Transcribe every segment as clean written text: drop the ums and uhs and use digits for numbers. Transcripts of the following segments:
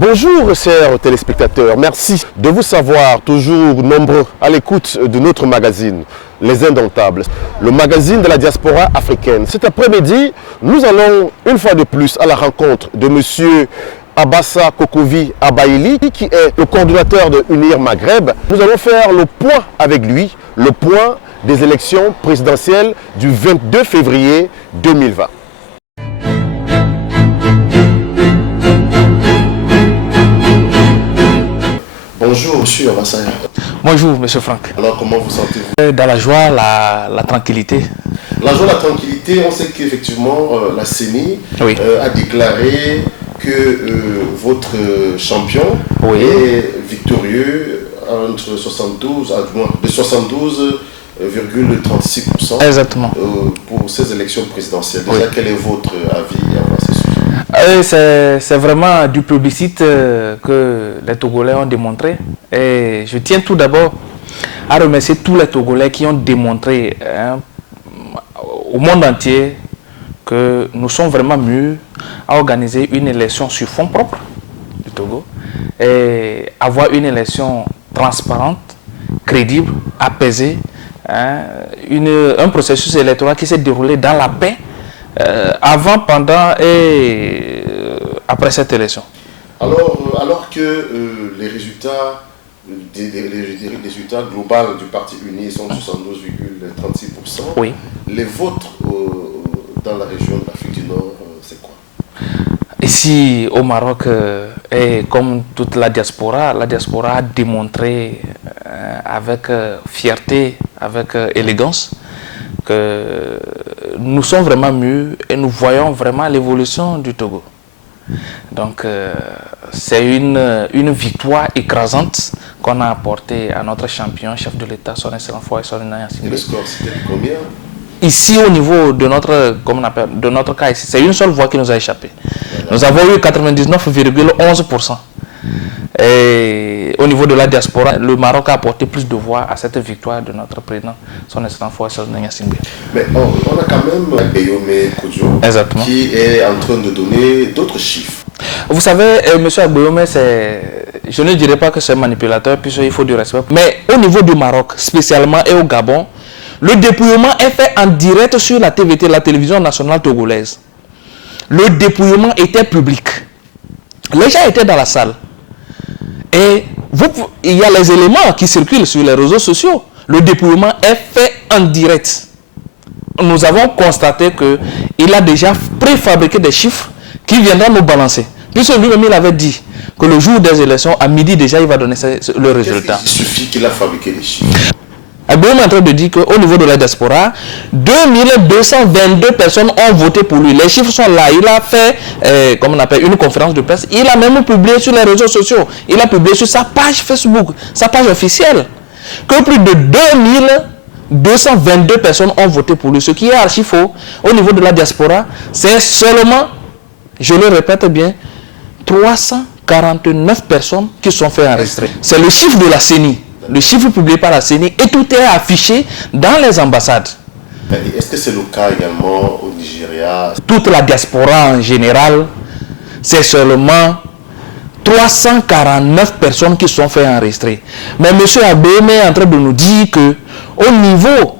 Bonjour chers téléspectateurs, merci de vous savoir toujours nombreux à l'écoute de notre magazine Les Indomptables, le magazine de la diaspora africaine. Cet après-midi, nous allons une fois de plus à la rencontre de monsieur Abassa Kokovi Abaili, qui est le coordinateur de Unir Maghreb. Nous allons faire le point avec lui, le point des élections présidentielles du 22 février 2020. Bonjour, monsieur Abassa. Bonjour, monsieur Franck. Alors, comment vous sentez-vous? Dans la joie, la tranquillité. La joie, la tranquillité, on sait qu'effectivement, la CENI a déclaré que votre champion est victorieux entre 72 à moins de 72,36%. Exactement. Pour ces élections présidentielles. Déjà, quel est votre avis à ce sujet? C'est vraiment du plébiscite que les Togolais ont démontré. Et je tiens tout d'abord à remercier tous les Togolais qui ont démontré au monde entier que nous sommes vraiment mieux à organiser une élection sur fonds propres du Togo et avoir une élection transparente, crédible, apaisée, un processus électoral qui s'est déroulé dans la paix avant, pendant et après cette élection. Alors que les résultats globaux du Parti Uni sont de 72,36%, les vôtres dans la région de l'Afrique du Nord, c'est quoi? Ici au Maroc, et comme toute la diaspora a démontré avec fierté, avec élégance, que nous sommes vraiment mieux et nous voyons vraiment l'évolution du Togo. Donc c'est une victoire écrasante qu'on a apportée à notre champion, chef de l'État, son excellence Faure Gnassingbé. Et le score, c'était combien? Ici, au niveau de notre cas, c'est une seule voix qui nous a échappé. Nous avons eu 99,11%. Et au niveau de la diaspora, le Maroc a apporté plus de voix à cette victoire de notre président, son excellence Faure Gnassingbé. Mais on a quand même Guillaume Kodjo qui est en train de donner d'autres chiffres. Vous savez, M. Agbeyome, je ne dirais pas que c'est un manipulateur, puisqu'il faut du respect. Mais au niveau du Maroc, spécialement, et au Gabon, le dépouillement est fait en direct sur la TVT, la télévision nationale togolaise. Le dépouillement était public. Les gens étaient dans la salle. Et il y a les éléments qui circulent sur les réseaux sociaux. Le dépouillement est fait en direct. Nous avons constaté qu'il a déjà préfabriqué des chiffres qui viendront nous balancer. Puisque lui-même, il avait dit que le jour des élections, à midi déjà, il va donner le résultat. Il suffit qu'il a fabriqué des chiffres. Agbeyome est en train de dire qu'au niveau de la diaspora, 2222 personnes ont voté pour lui. Les chiffres sont là. Il a fait, comme on appelle, une conférence de presse. Il a même publié sur les réseaux sociaux. Il a publié sur sa page Facebook, sa page officielle, que plus de 2222 personnes ont voté pour lui. Ce qui est archi faux. Au niveau de la diaspora, c'est seulement, je le répète bien, 349 personnes qui sont fait enregistrer. C'est le chiffre de la CENI. Le chiffre publié par la CENI, et tout est affiché dans les ambassades. Est-ce que c'est le cas également au Nigeria? Toute la diaspora en général, c'est seulement 349 personnes qui sont fait enregistrer. Mais M. Agbeyome est en train de nous dire que au niveau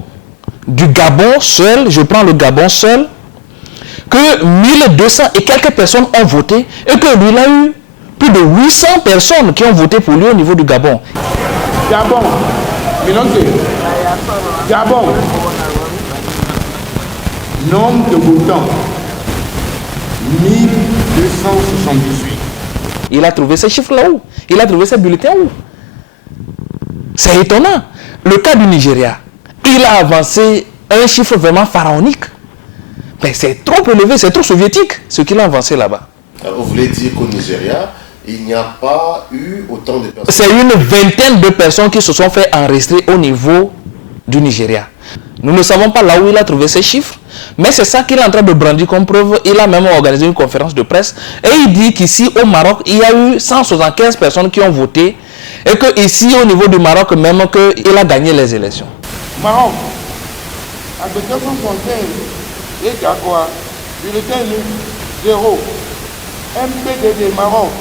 du Gabon seul, je prends le Gabon seul, que 1200 et quelques personnes ont voté et que lui, il a eu plus de 800 personnes qui ont voté pour lui au niveau du Gabon. Gabon, Gabon, nombre de votants, 1278. Il a trouvé ces chiffres là où? Il a trouvé ces bulletins où? C'est étonnant. Le cas du Nigeria, il a avancé un chiffre vraiment pharaonique. Mais c'est trop élevé, c'est trop soviétique ce qu'il a avancé là-bas. Vous voulez dire qu'au Nigeria, il n'y a pas eu autant de personnes? C'est une vingtaine de personnes qui se sont fait enregistrer au niveau du Nigeria. Nous ne savons pas là où il a trouvé ces chiffres, mais c'est ça qu'il est en train de brandir comme preuve. Il a même organisé une conférence de presse et il dit qu'ici au Maroc, il y a eu 175 personnes qui ont voté et qu'ici au niveau du Maroc même, qu'il a gagné les élections. Maroc, à 275, et Gagua, bulletin 0, MPDD Maroc,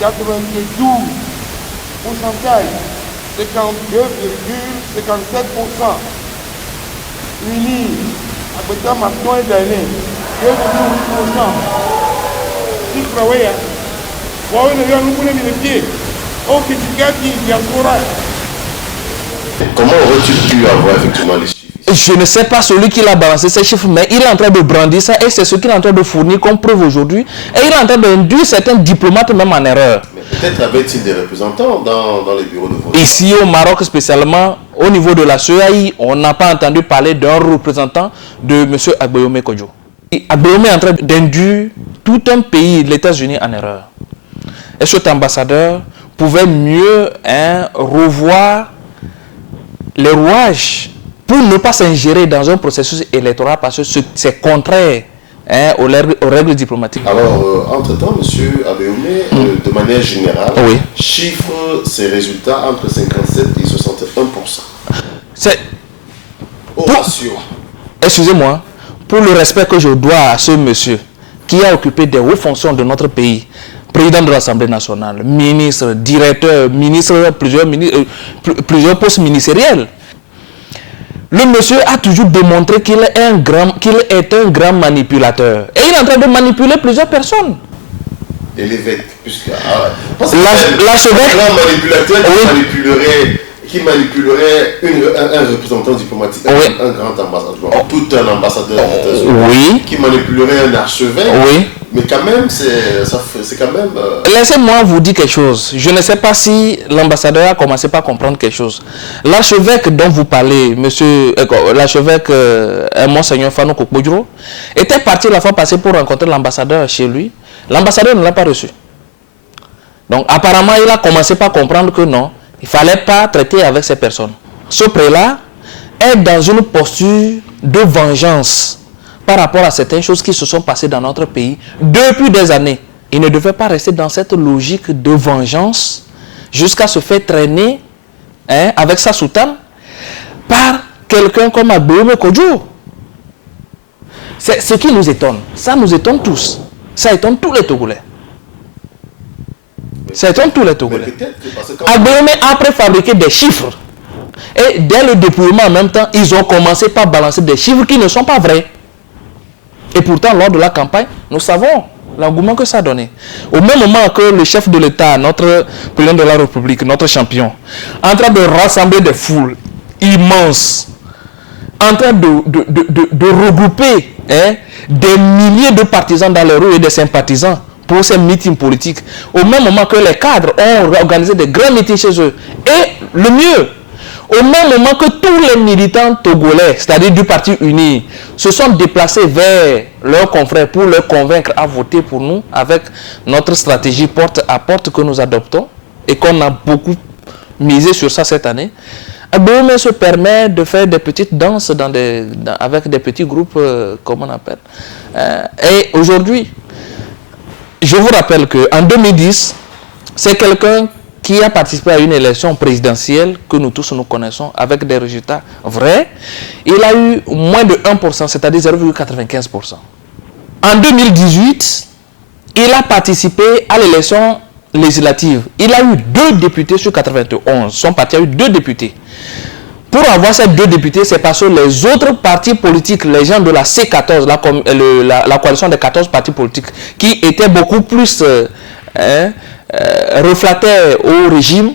92 pourcentage, 52,57%. Uni, Agbeta Macron et Dane, 2,8%. Si Krawaya, Waouh, nous avons les pieds. Au Kitikati, Diaspora. Comment aurais-tu pu avoir effectivement les chiffres? Je ne sais pas celui qui l'a balancé ces chiffres, mais il est en train de brandir ça et c'est ce qu'il est en train de fournir comme preuve aujourd'hui. Et il est en train d'induire certains diplomates même en erreur. Mais peut-être avait-il des représentants dans les bureaux de vote? Ici au Maroc spécialement, au niveau de la CEAI, on n'a pas entendu parler d'un représentant de M. Agbeome Kodjo. Agbeome est en train d'induire tout un pays, les États-Unis, en erreur. Et cet ambassadeur pouvait mieux revoir les rouages pour ne pas s'ingérer dans un processus électoral parce que c'est contraire aux règles diplomatiques. Alors, entre-temps, M. Agbeome, de manière générale, Oui. chiffre ses résultats entre 57 et 61%. C'est... Au ratio. Excusez-moi, pour le respect que je dois à ce monsieur qui a occupé des hautes fonctions de notre pays, président de l'Assemblée nationale, ministre, directeur, ministre, plusieurs postes ministériels. Le monsieur a toujours démontré qu'il est un grand manipulateur. Et il est en train de manipuler plusieurs personnes. Et l'évêque, puisque l'archevêque, un grand manipulateur qui manipulerait un représentant diplomatique, oui. un grand ambassadeur, tout un ambassadeur des États-Unis, oui. qui manipulerait un archevêque, oui. Mais quand même, c'est quand même... Laissez-moi vous dire quelque chose. Je ne sais pas si l'ambassadeur a commencé par comprendre quelque chose. L'archevêque dont vous parlez, l'archevêque Monseigneur Fanou Kokbodjro, était parti la fois passée pour rencontrer l'ambassadeur chez lui. L'ambassadeur ne l'a pas reçu. Donc apparemment, il a commencé par comprendre que non, il ne fallait pas traiter avec ces personnes. Ce prélat est dans une posture de vengeance par rapport à certaines choses qui se sont passées dans notre pays depuis des années. Il ne devait pas rester dans cette logique de vengeance jusqu'à se faire traîner avec sa soutane par quelqu'un comme Agbeome Kodjo. C'est ce qui nous étonne. Ça nous étonne tous. Ça étonne tous les Togolais. Ça étonne tous les Togolais. Agbeome a préfabriqué des chiffres. Et dès le dépouillement en même temps, ils ont commencé par balancer des chiffres qui ne sont pas vrais. Et pourtant, lors de la campagne, nous savons l'engouement que ça a donné. Au même moment que le chef de l'État, notre président de la République, notre champion, en train de rassembler des foules immenses, en train de regrouper des milliers de partisans dans les rues et des sympathisants pour ces meetings politiques, au même moment que les cadres ont organisé des grands meetings chez eux. Et le mieux, au même moment que tous les militants togolais, c'est-à-dire du Parti uni, se sont déplacés vers leurs confrères pour leur convaincre à voter pour nous avec notre stratégie porte à porte que nous adoptons et qu'on a beaucoup misé sur ça cette année, Agbeome se permet de faire des petites danses avec des petits groupes, comment on appelle. Et aujourd'hui, je vous rappelle qu'en 2010, c'est quelqu'un qui a participé à une élection présidentielle que nous tous nous connaissons avec des résultats vrais. Il a eu moins de 1%, c'est-à-dire 0,95%. En 2018, il a participé à l'élection législative. Il a eu 2 députés sur 91. Son parti a eu 2 députés. Pour avoir ces 2 députés, c'est parce que les autres partis politiques, les gens de la C14, la coalition des 14 partis politiques, qui étaient beaucoup plus refractaires au régime,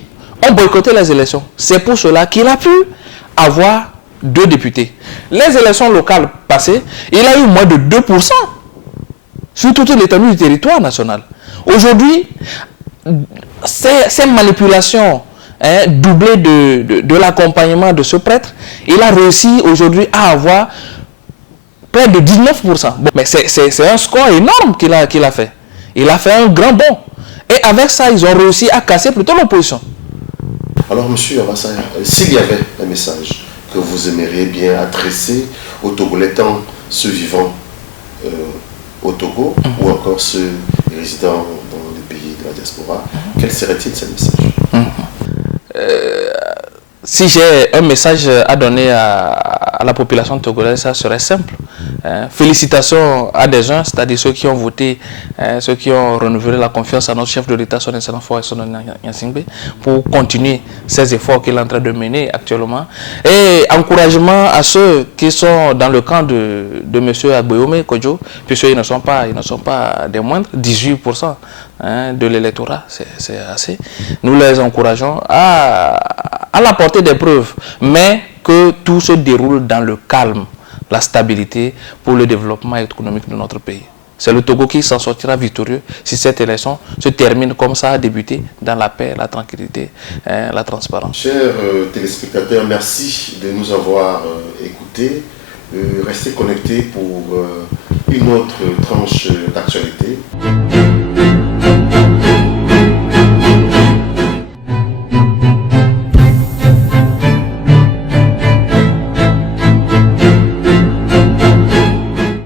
ont boycotté les élections. C'est pour cela qu'il a pu avoir 2 députés. Les élections locales passées, il a eu moins de 2% sur toute l'étendue du territoire national. Aujourd'hui, ces manipulations doublées de l'accompagnement de ce prêtre, il a réussi aujourd'hui à avoir près de 19%. Bon, mais c'est un score énorme qu'il a fait. Il a fait un grand bond. Et avec ça, ils ont réussi à casser plutôt l'opposition. Alors, monsieur Abassaya, s'il y avait un message que vous aimeriez bien adresser aux Togolais, tant ceux vivant au Togo ou encore ceux résidant dans les pays de la diaspora, quel serait-il ce message? Si j'ai un message à donner à la population togolaise, ça serait simple. Félicitations à des gens, c'est-à-dire ceux qui ont voté, ceux qui ont renouvelé la confiance à notre chef de l'État, son excellent Faure Gnassingbé, pour continuer ces efforts qu'il est en train de mener actuellement. Et encouragement à ceux qui sont dans le camp de M. Agboyome Kodjo, puisqu'ils ne sont pas des moindres, 18% de l'électorat, c'est assez. Nous les encourageons à l'apporter des preuves, mais que tout se déroule dans le calme, la stabilité pour le développement économique de notre pays. C'est le Togo qui s'en sortira victorieux si cette élection se termine comme ça a débuté, dans la paix, la tranquillité, la transparence. Chers téléspectateurs, merci de nous avoir écoutés. Restez connectés pour une autre tranche d'actualité.